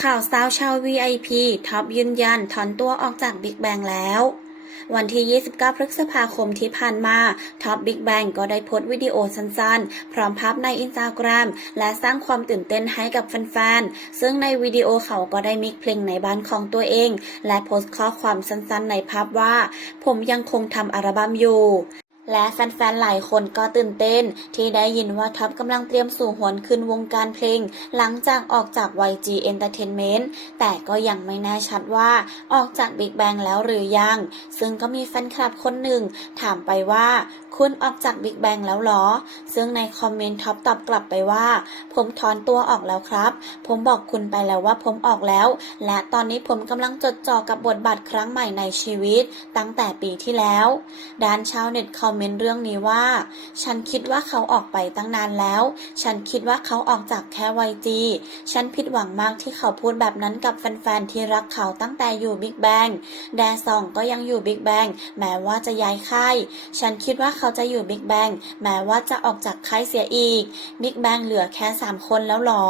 ข่าวสาวชาว VIP ท็อปยืนยันถอนตัวออกจากบิ๊กแบงแล้ว วันที่ 29 พฤษภาคมที่ผ่านมา ท็อปบิ๊กแบงก็ได้โพสต์วิดีโอสั้นๆ พร้อมภาพในอินสตาแกรมและสร้างความตื่นเต้นให้กับแฟนๆ ซึ่งในวิดีโอเขาก็ได้มิกเพลงในบ้านของตัวเอง และโพสต์ข้อความสั้นๆ ในภาพว่า ผมยังคงทำอัลบั้มอยู่ และแฟนๆ หลายคนก็ตื่นเต้น ที่ได้ยินว่าท็อปกำลังเตรียมสู่หวนคืนวงการเพลง หลังจากออกจาก YG Entertainment แต่ก็ยังไม่แน่ชัดว่าออกจาก Big Bang แล้วหรือยัง ซึ่งก็มีแฟนคลับคนหนึ่ง ถามไปว่า คุณออกจาก Big Bang แล้วหรอ ซึ่งในคอมเมนต์ท็อปตอบกลับไปว่า ผมถอนตัวออกแล้วครับ ผมบอกคุณไปแล้วว่าผมออกแล้ว และตอนนี้ผมกำลังจดจ่อกับบทบาทครั้งใหม่ในชีวิต ตั้งแต่ปีที่แล้วด้านชาวเน็ตคอมเมนต์เรื่องนี้ว่า ฉันคิดว่าเขาออกไปตั้งนานแล้ว ฉันคิดว่าเขาออกจากแค่วัยจีฉันผิดหวังมากที่เขาพูดแบบนั้นกับแฟนๆที่รักเขาตั้งแต่อยู่บิ๊กแบงแดซองก็ยังอยู่บิ๊กแบงแม้ว่าจะย้ายค่ายฉันคิดว่าเขาจะอยู่บิ๊กแบงแม้ว่าจะออกจากค่ายเสียอีกบิ๊กแบงเหลือแค่ 3 คนแล้วหรอ